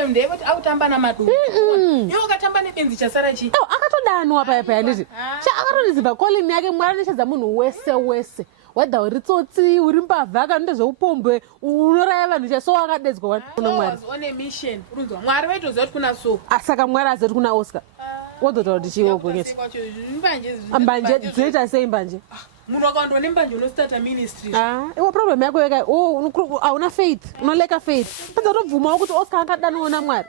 problem ndeyekuti akutamba namaduu iwo ukatamba nebenzi chasara chi akatodanwa paya anditi akatoniziva kolini yake mwari nechedza munhu wese wedha uri tsotsi uri mbavha kana ndezveupombwe unoraya vanhu chaso wakadedzwa one mission urunzwa mwari vaitoziva kuti kuna so asaka mwari azoti kuna Oscar wozotaura kuti chiwo gonyeti mbanje dzinoita sei mbanje munhu akaondwa nembanje unostarta ministry iwo problem yako yeka hauna faith unoleka faith panza tobvumawo kuti Oscar angadanowo namwari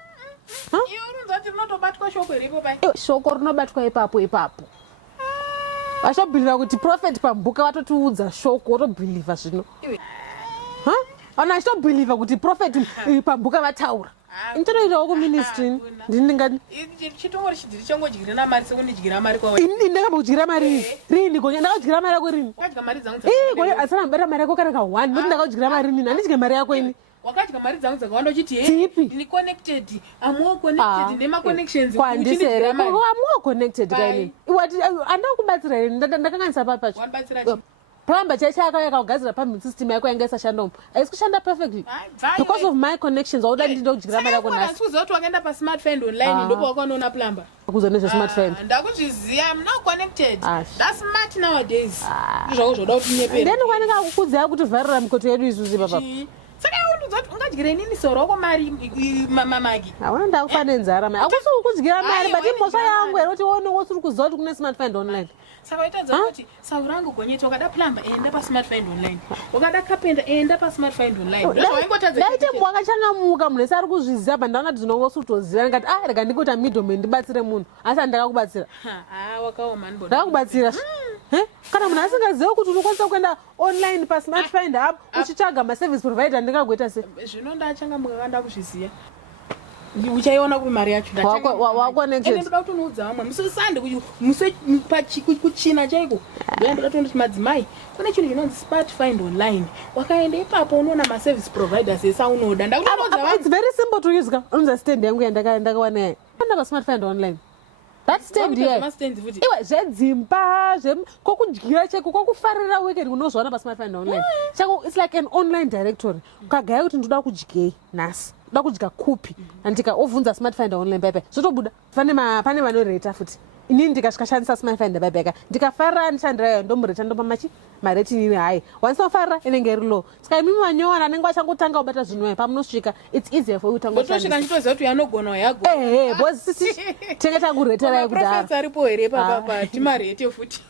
iwe urunzwa kuti rinotobatwa shoko ripo pai shoko rinobatwa ipapo vachobhilivha kuti prophet pambuka vatotiudza shoko wotobhilivha zvino ana achitobhilivha kuti prophet pambuka vataura initotoitawo kuministry ndiningani chitongori chidziri changodyira namari sekundidyira mari kwawe ndakabokudyira mari rini gonya ndakakudyira mari yako rini wakadya mari dzangu gonya asana mbata mari yako kareka 1 noti ndakakudyira mari rini handidye mari yako ini wakadya mari dzangu dzakawanda uchiti ndini connected amuwo connected nema-connections kwandisere amuwo connected kaini iwati andakubatsira rini ndakanganisa papacho plumber chaicho yakagadzira pumping system yako yanga isashandawo haisi kushanda perfectly because of my connections wauda ndindokudyira mari yako nhasi kuziva kuti wakaenda pasmart find online ndopo wakanoona plumber kuziva nezvesmart find ndakuzviziva I'm not connected that's smart nowadays zvako zvoda kuti nyepera then kwanika kukudziva kuti vharira mikoto yedu isusi papa saka undudzwa kuti ungadyira nini soro wako mari mamagi hauna ndakufa nenzara mai akusi kukudyira mari but imhosva yangu here kuti wonewo siri kuziva kuti kune smart find online saka waitadza kuti saurangu gonyeti wakada plumber enda pasmart find online wakada carpenter enda pasmart find online daite wakachangamuka munhu ese ari kuzviziva but ndaona kuti zvinongosi kutoziva ndikati rega ndikuita middleman ndibatsire munhu asi handakakubatsira wakaoma ndakakubatsira kana munhu asingazive kuti unokwanisa kuenda online pasmart find app uchitsvaga maservice provider ndingagoita se zvino ndachangamuka kanda kuzviziva uchaiona kuti mari yacho wakonected ndoda kuti unoudza vamwe musisande kuchina chaiko ndoda kuti madzimai kune chinhu chinonzi smart find online wakaenda ipapo unoona maservice providers esaunoda it's very simple to use ka unonza stand yangu yandakawana yayi anda pasmart find online that stand here iwe zvedzimba kokudyira cheko kokufarira weekend unozvaona pasmart find online chako it's like an online directory ukagaya kuti ndoda kudyei nhasi ndoda kudya kupi andika ovhunza smart find online baibai zvotobuda pane vanoreta futi inini ndikasvikashandisa smart find baibai ndikafarira ndichandirayo ndomureta ndopa machi mareti inini hai wanisa kufarira inenge iri low saka imimi vanyowana anenge vachangotanga kubata zvinhu pamunosvika it's easier for you tangotosvika nchitoziva kuti yanogona yago bosi sisi tenge takureterai kudaro aripo here papapa timarete futi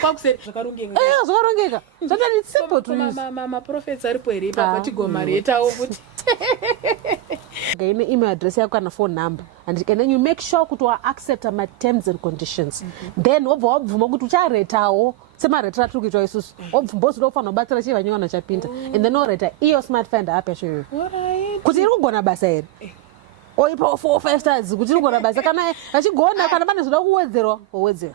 kwakuseri zvakarongeka zvakarongeka zvotani it's simple to use maprofets aripo here papa tigomaretawo futi ine email address yako kana phone number and then you make sure kuti waaccepta ma-terms and conditions then wobva wabvuma kuti ucharetawo semaretera tiri kuitwa isusu wobvumbozi dokufanira kubatsira chivanyowani chapinda and then oreta iyo smart find app yacho iyoyo kuti iri kugona basa here oipa 4-5 stars kuti iri kugona basa kana vachigona kana pane zvoda kuwedzerwa wowedzera.